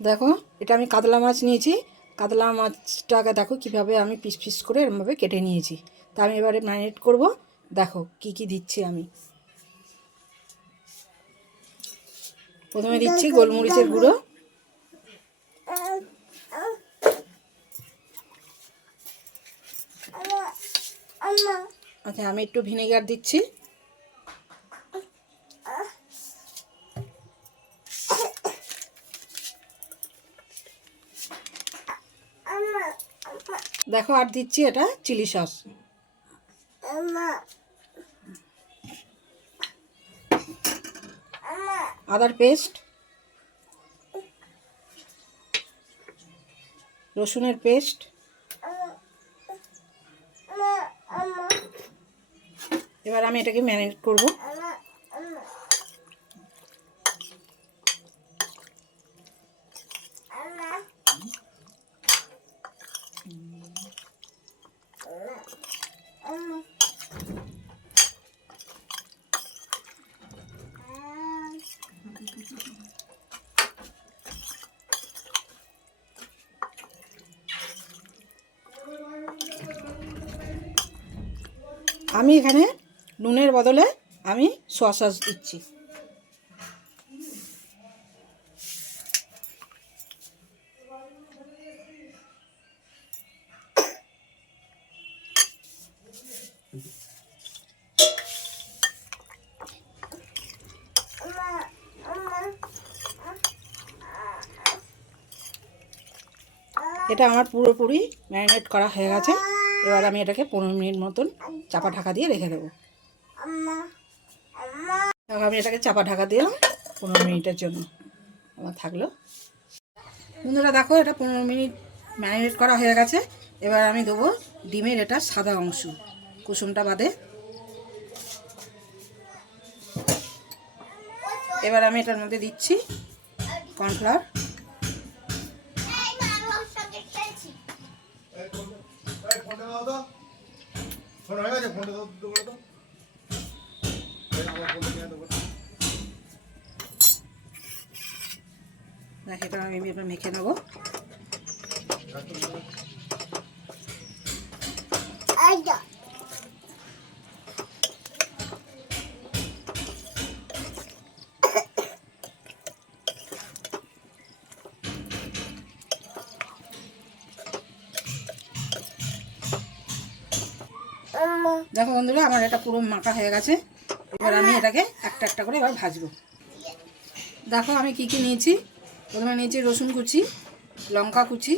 দেখো, এটা আমি কাতলা মাছ নিয়েছি। কাতলা মাছটাকে দেখো কীভাবে আমি পিস পিস করে এরমভাবে কেটে নিয়েছি। তা আমি এবারে ম্যারিনেট করব। দেখো কি কি দিচ্ছি আমি। প্রথমে দিচ্ছি গোলমরিচের গুঁড়ো। আচ্ছা আমি একটু ভিনেগার দিচ্ছি। দেখো আর দিচ্ছি এটা চিলি সস। আদার পেস্ট। রসুনের পেস্ট। এবার আমি এটাকে ম্যারিনেট করব। আমি এখানে নুনের বদলে আমি সোয়া সস দিচ্ছি। এটা আমার পুরোপুরি ম্যারিনেট করা হয়ে গেছে। এবার আমি এটাকে পনেরো মিনিট মতন চাপা ঢাকা দিয়ে রেখে দেবো। আমি এটাকে চাপা ঢাকা দিলাম পনেরো মিনিটের জন্য। আমার থাকল। বন্ধুরা দেখো এটা পনেরো মিনিট ম্যারিনেট করা হয়ে গেছে। এবার আমি দেবো ডিমের এটা সাদা অংশ কুসুমটা বাদে। এবার আমি এটার মধ্যে দিচ্ছি কর্নফ্লাওয়ার। মেখে নেব। দেখো বন্ধুরা, আমার এটা পুরো মাখা হয়ে গেছে। এবার আমি এটাকে একটা একটা করে এবার ভাজবো। দেখো আমি কি কি নিয়েছি। প্রথমে নিয়েছি রসুন কুচি, লঙ্কা কুচি,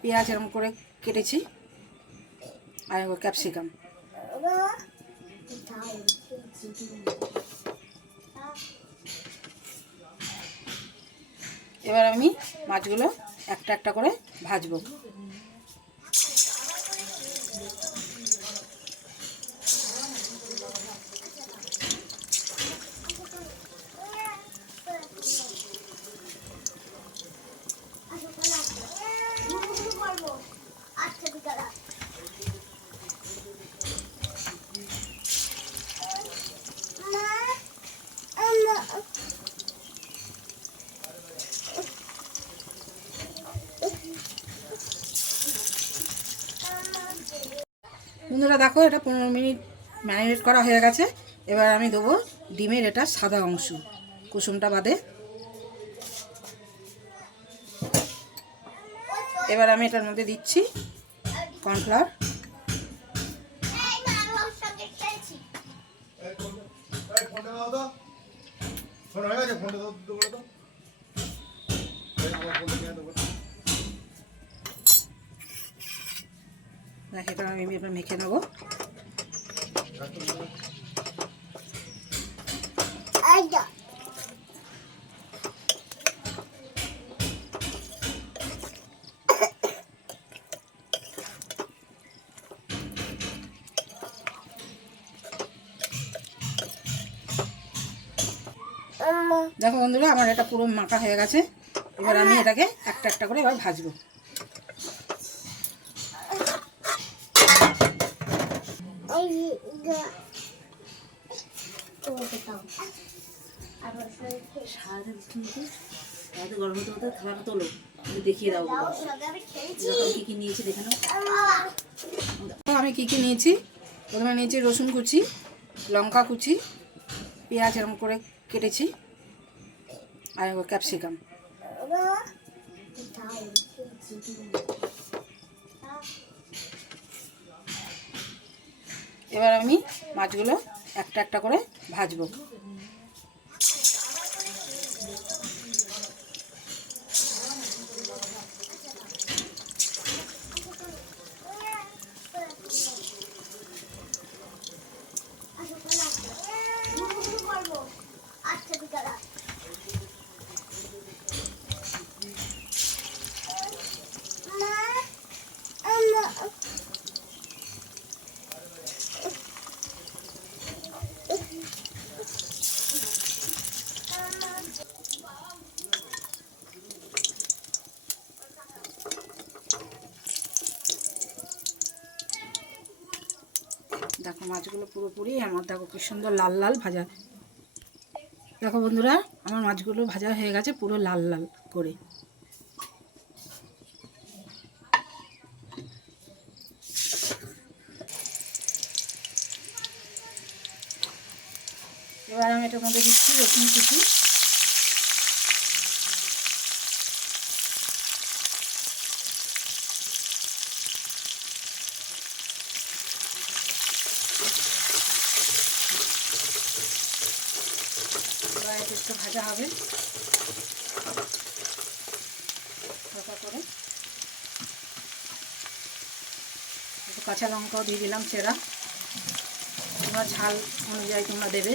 পেঁয়াজ এরম করে কেটেছি, আর ক্যাপসিকাম। এবার আমি মাছগুলো একটা একটা করে ভাজবো। বন্ধুরা দেখো, এটা পনেরো মিনিট ম্যারিনেট করা হয়ে গেছে। এবার আমি দেবো ডিমের এটা সাদা অংশ, কুসুমটা বাদে। এবার আমি এটার মধ্যে দিচ্ছি কর্নফ্লাওয়ার। ফোনটা দাও তো ফোন হয়ে গেছে ফোনটা দাও দুটো করে তো এই আমার ফোনটা নিয়ে দেবো দেখ এটা আমি এবার মেখে নেব। দেখো বন্ধুরা, আমার এটা পুরো মাখা হয়ে গেছে। এবার আমি এটাকে একটা একটা করে এবার ভাজবো। গরম দেখিয়ে দাও কি কি নিয়েছি আমি কি কি নিয়েছি? প্রথমে নিয়েছি রসুন কুচি, লঙ্কা কুচি, পেঁয়াজ এরকম করে কেটেছি, আর ক্যাপসিকাম। এবার আমি মাছগুলো একটা একটা করে ভাজবো। দেখো, মাছগুলো পুরোপুরি আমার দেখো কি সুন্দর লাল লাল ভাজা। দেখো বন্ধুরা, আমার মাছগুলো ভাজা হয়ে গেছে পুরো লাল লাল করে। এবার আমি এটার মধ্যে দিচ্ছি রসুন কুচি এবার এটা একটু ভাজা করে। কাঁচা লঙ্কাও দিয়ে দিলাম চেরা তোমরা ঝাল অনুযায়ী তোমরা দেবে।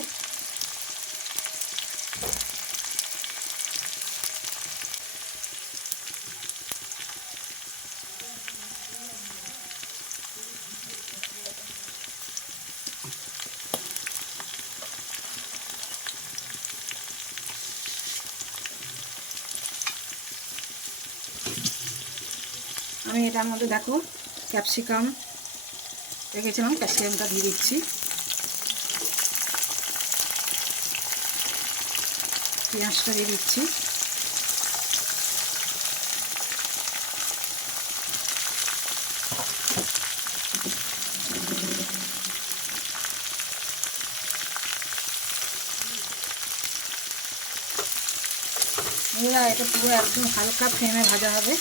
আমি এটার মধ্যে দেখো ক্যাপসিকাম রেখেছিলাম ক্যাপসিকামটা দিয়ে দিচ্ছি। পেঁয়াজটা দিয়ে দিচ্ছি। এটা পুরো একদম হালকা ফ্লেমে ভাজা হবে।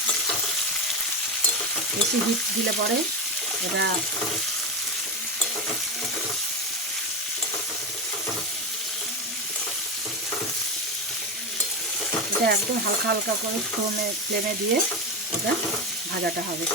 বেশি হিট দিলে পরে এটা এটা একদম হালকা হালকা করে ফ্লেমে ফ্লেমে দিয়ে এটা ভাজাটা হবে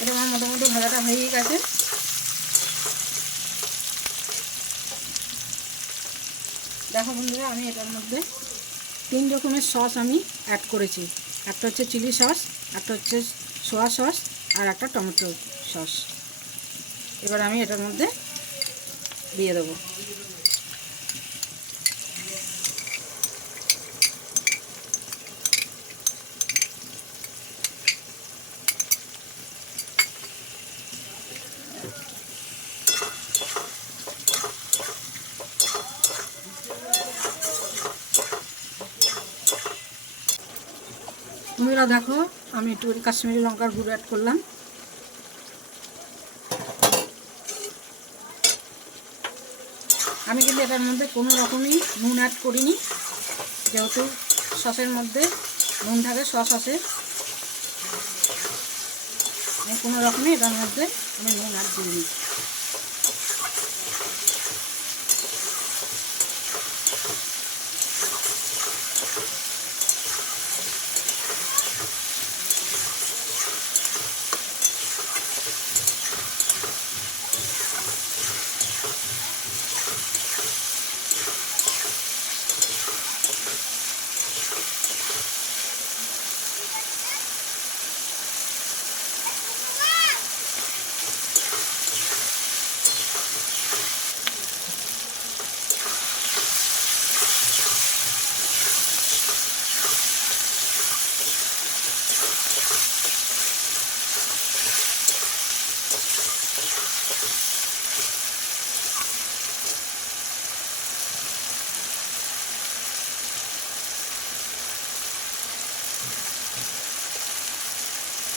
এটা আমার মোটামুটি ভাজাটা হয়ে গেছে। দেখো বন্ধুরা, আমি এটার মধ্যে তিন রকমের সস আমি অ্যাড করেছি। একটা হচ্ছে চিলি সস, একটা হচ্ছে সোয়া সস, আর একটা টমেটো সস। এবার আমি এটার মধ্যে দিয়ে দেবো। বন্ধুরা, দেখো, আমি একটু কাশ্মীরি লঙ্কার গুঁড়ো অ্যাড করলাম। আমি কিন্তু এটার মধ্যে কোনো রকমই নুন অ্যাড করিনি, যেহেতু সসের মধ্যে নুন থাকে, সস আছে। কোনো রকমই এটার মধ্যে আমি নুন অ্যাড দিইনি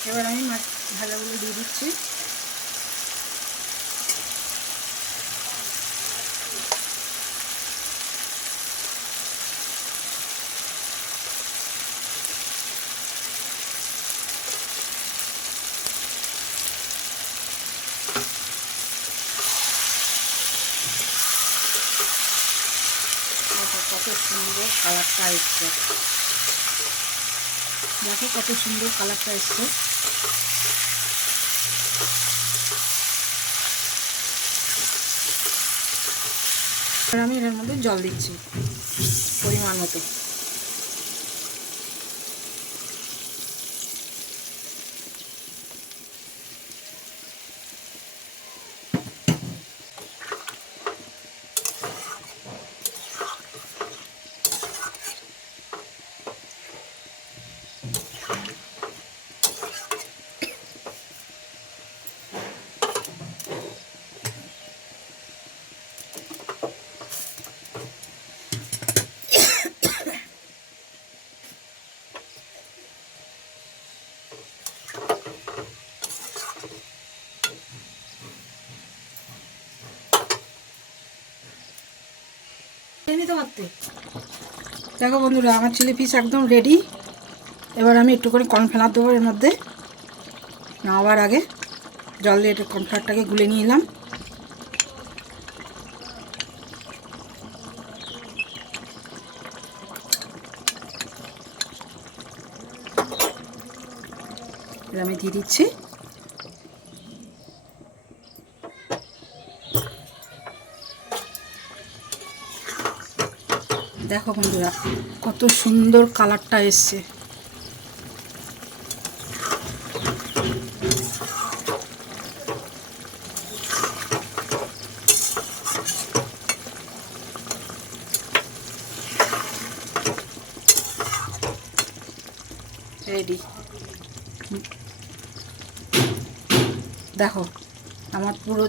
এবার আমি মাছ ভাজাগুলো দিয়ে দিচ্ছি। কত সুন্দর কালারটা এসছে। দেখো কত সুন্দর কালারটা এসছে। আমি এর মধ্যে জল দিচ্ছি পরিমাণ মতো। দেখো বন্ধুরা, আমার চিলি পিস একদম রেডি এবার আমি একটু করে কর্নফ্লাওয়ার দেবো এর মধ্যে। নামাবার আগে জল দিয়ে একটু কর্নফ্লাওয়ারটাকে গুলে এবার আমি দিয়ে দিচ্ছি। দেখো বন্ধুরা কত সুন্দর কালারটা এসছে। রেডি দেখো আমার পুরো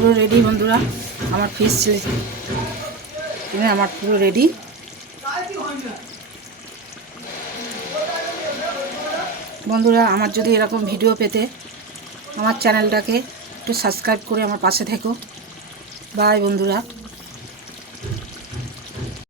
পুরো রেডি বন্ধুরা, আমার ফিস চিলি আমার পুরো রেডি বন্ধুরা, আমার যদি এরকম ভিডিও পেতে, আমার চ্যানেলটাকে একটু সাবস্ক্রাইব করে আমার পাশে থেকো। বাই বন্ধুরা।